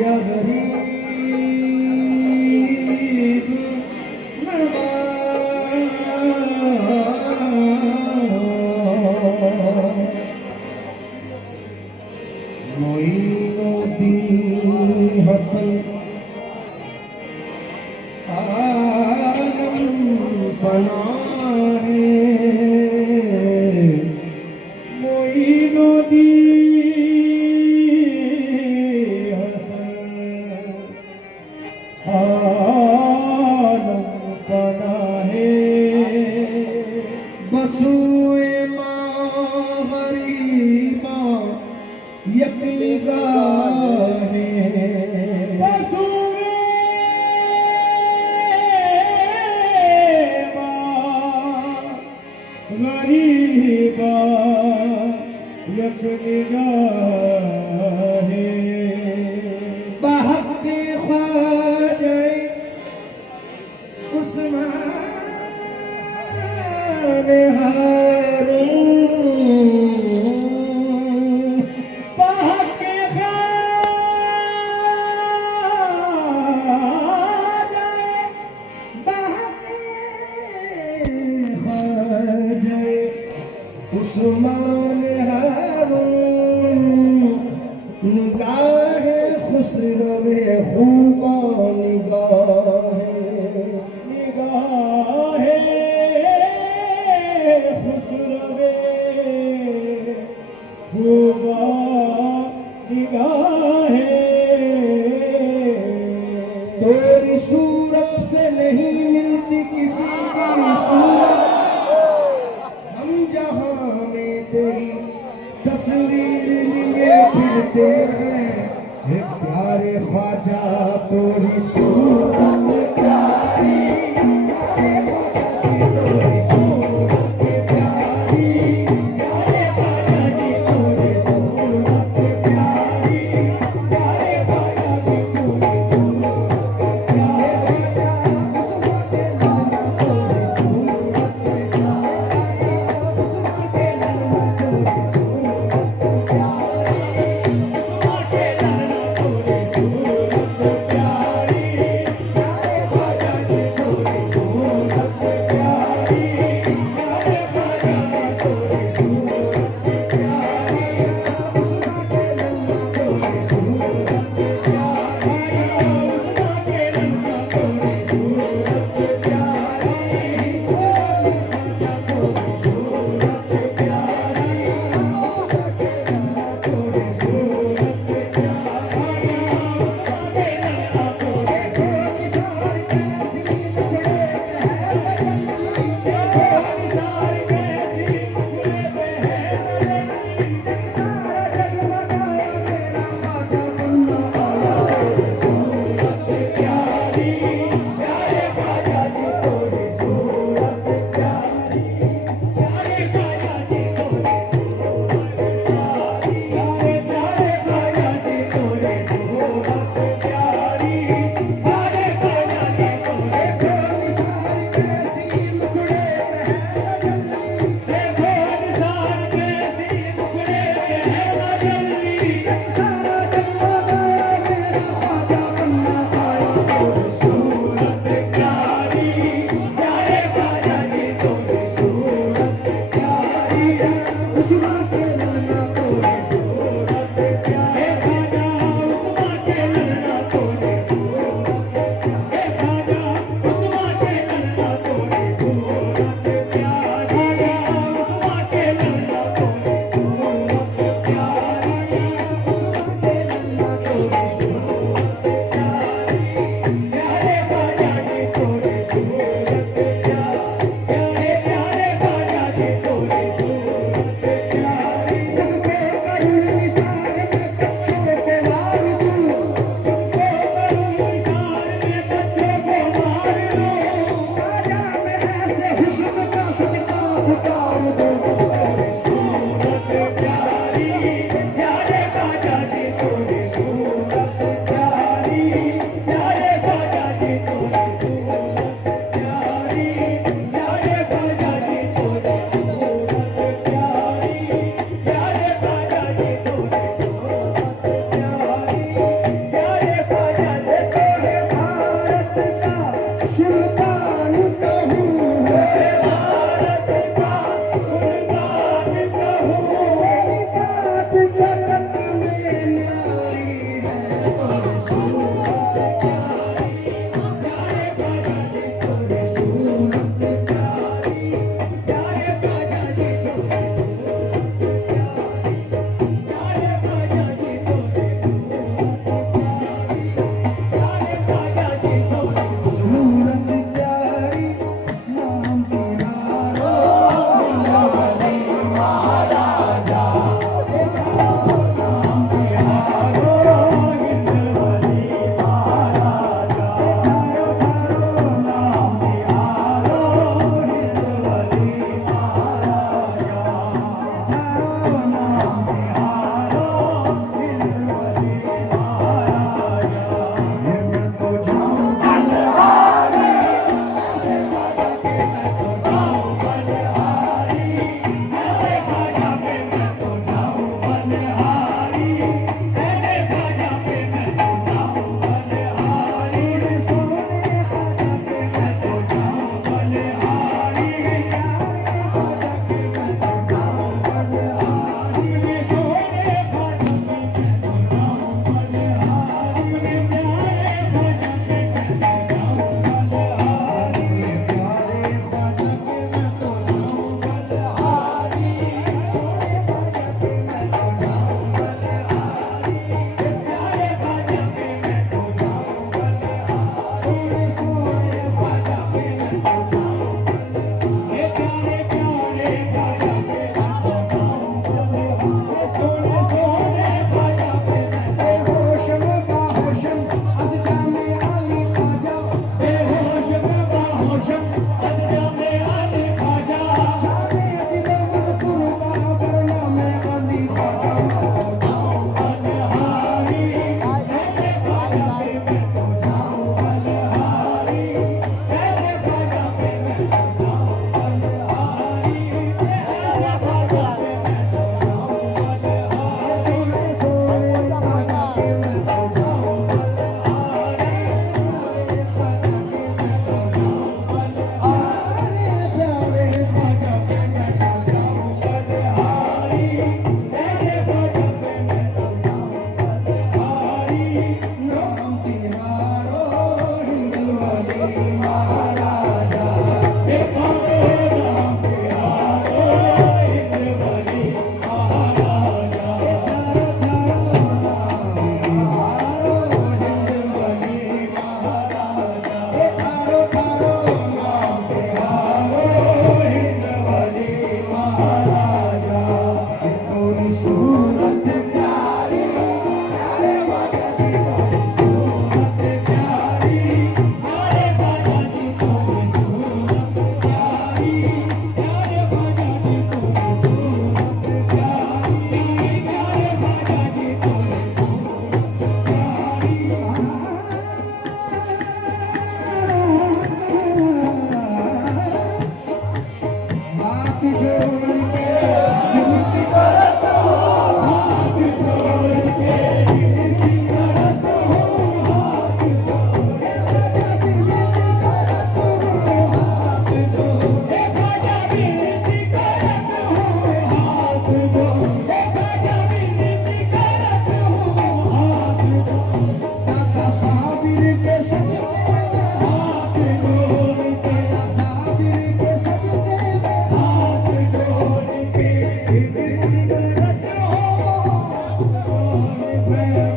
या गरीब मोइनुद्दीन हसन आलम पनाह मोइनुद्दीन आलम पनाह बसुए माँ गरीबा यक निगाहे बसुए माँ गरीबा यक निगाहे बहक़ ख्वाजा उस्मान हारून बहक़ ख्वाजा उस्मान हारून निगाह खुसरवे खूबा निगाह खुसरवे खूबा निगाह तेरी सूरत से नहीं मिलती किसी की सूरत हम जहां में तेरी तस्वीर लिए फिरते हैं प्यारे ख्वाजा तोरी सूरत प्यारी प्यारे ख्वाजा की तोरी सूरत प्यारी प्यारे ख्वाजा की तोरी सूरत प्यारी प्यारे ख्वाजा की तोरी सूरत प्यारी ख्वाजा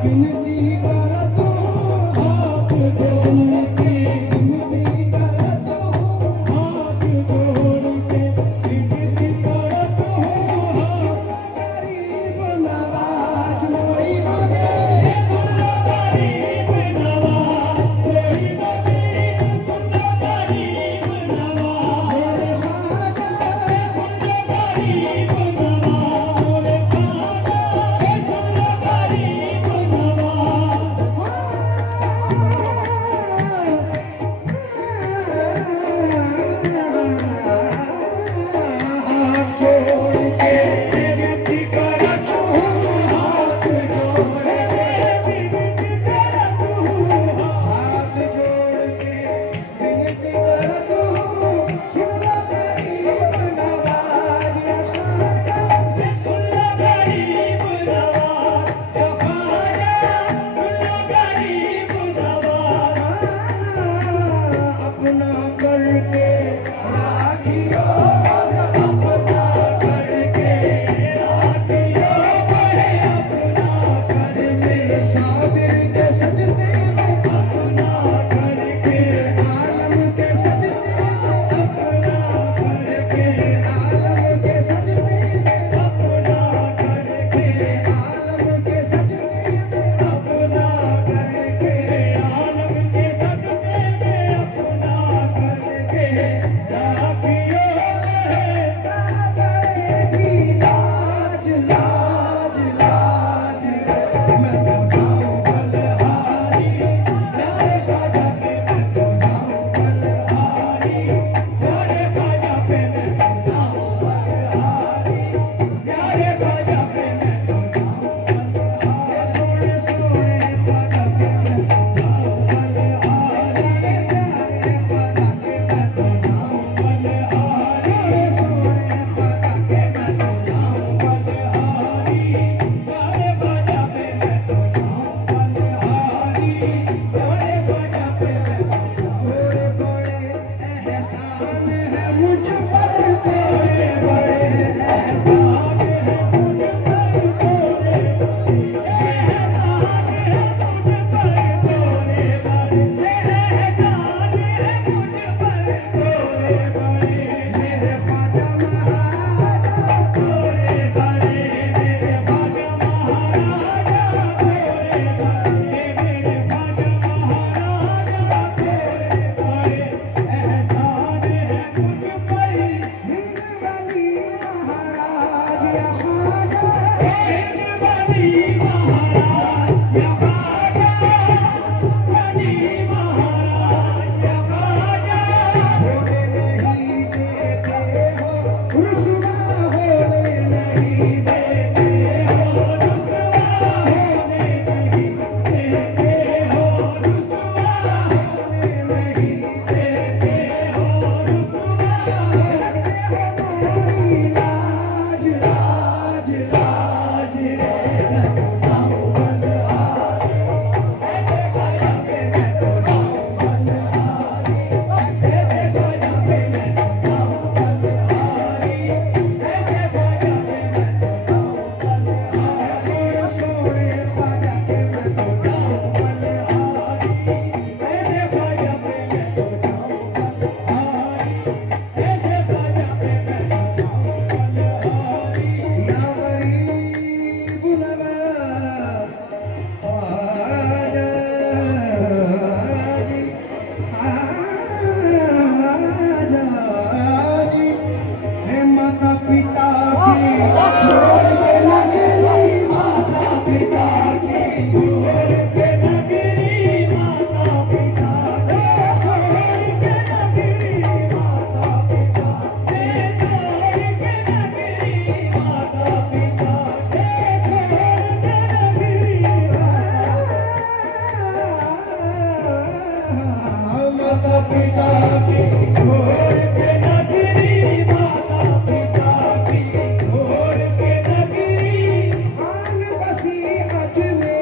विनती करतो हाथ जोड़ के, विनती करतो हाथ जोड़ के, विनती करतो सुन गरीब नवाज मोई मगे, सुन गरीब नवाज मोई मगे, सुन गरीब नवाज मेरे ख्वाजा, सुन गरीब नवाज मोरे ख्वाजा, सुन गरीब नवाज हाथ जोड़ के विनती करतो हाथ जोड़ के विनती करतो हाथ जोड़ के विनती करतो सुन गरीब नवाज या ख्वाजा, सुन गरीब नवाज या ख्वाजा, सुन गरीब नवाज अपना करके राखियो, अपना करके राखियो बड़े, अपना कर मेरे साबिर के सजदे में, अपना करके आलम के सजदे में, अपना करके आलम के सजदे में, अपना करके आलम के सजदे में, अपना करके आलम के सजदे में, अपना करके राखियो बड़े लाज लाज लाज मैं तो जाऊं बलहारी, मेरे ख्वाजा पे मैं तो जाऊं बलहारी, मेरे ख्वाजा पे मैं तो जाऊं बलहारी, मेरे ख्वाजा पे मैं तो जाऊं बलहारी, सोने सोने ख्वाजा पे मैं तो जाऊं बलहारी, प्यारे ख्वाजा के मैं तो जाऊं बलहारी, सोने ख्वाजा के मैं तो जाऊं बलहारी, प्यारे ख्वाजा पे मैं तो जाऊं बलहारी, प्यारे ख्वाजा पे मैं तो बड़े बड़े एहसान है मुझ पर, बड़े बड़े एहसान है मुझ पर, बड़े बड़े एहसान है मुझ पर, बड़े बड़े एहसान है मुझ पर, बड़े बड़े मेरे ख्वाजा महाराजा, बड़े बड़े मेरे ख्वाजा महाराजा, बड़े बड़े मेरे ख्वाजा महाराजा, बड़े बड़े एहसान है मुझ पर, हिंद वाली महाराज या ख्वाजा, हिंद वाली महाराज या ख्वाजा, वाली महाराज या ख्वाजा, होने नहीं देते हो रुसवा, होने नहीं देते हो रुसवा, होने नहीं देते हो रुसवा, होने नहीं देते हो रुसवा, करते हो मोरी लाज लाज लाज रे, मैं तो जाऊं बलहारी, ऐसे ख्वाजा पे मैं तो जाऊं बलहारी, ऐसे ख्वाजा पे मैं तो जाऊं बलहारी, ऐसे ख्वाजा पे मैं तो जाऊं बलहारी, सोने सोने ख्वाजा के मैं तो जाऊं बलहारी, ऐसे ख्वाजा पे मैं तो जाऊं बलहारी, ऐसे ख्वाजा पे मैं तो जाऊं बलहारी, या गरीब नवाज ख्वाजा जी, ख्वाजा जी, हे माता पिता की छोड़ के नगरी, माता पिता की छोड़ के नगरी, माता पिता के छोड़ के नगरी, माता पिता के छोड़ के नगरी, माता पिता के छोड़ के नगरी, माता पिता की छोड़ के नगरी, माता पिता की छोड़ के नगरी, आन बसी अजमेर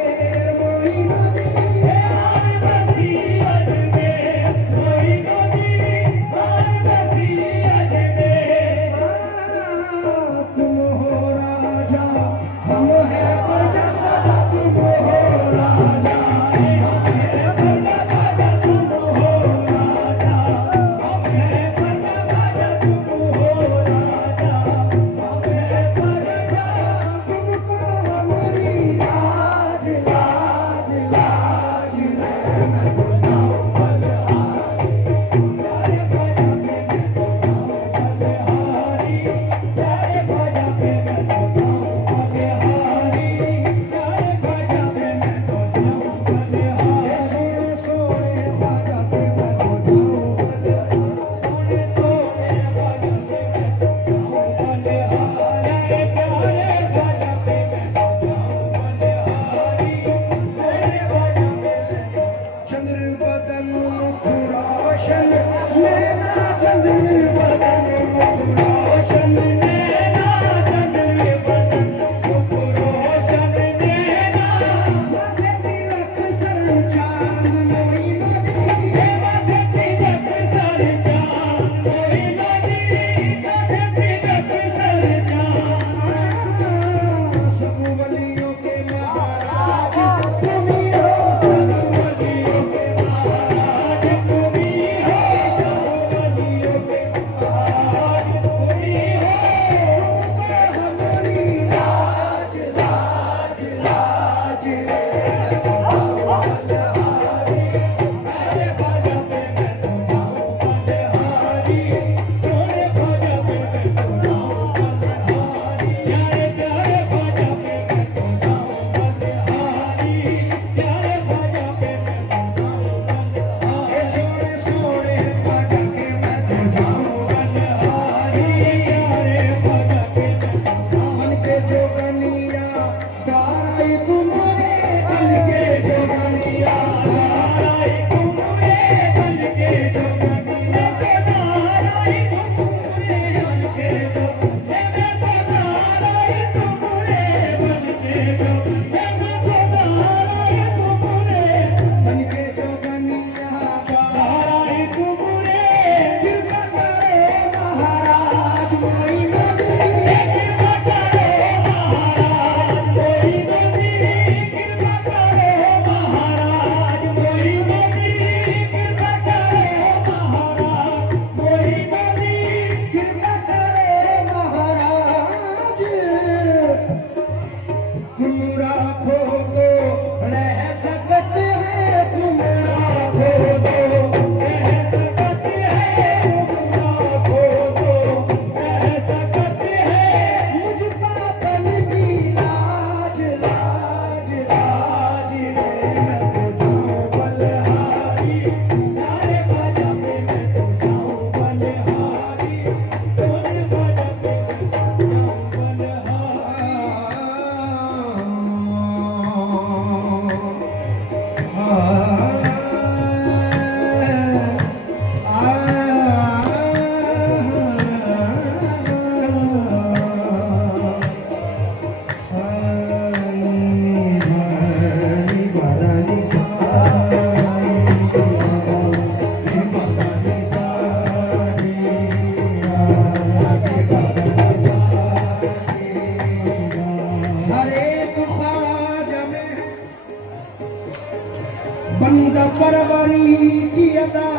बंद परवरी की अदा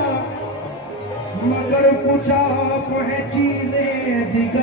मगर पूछा है चीजें दिगर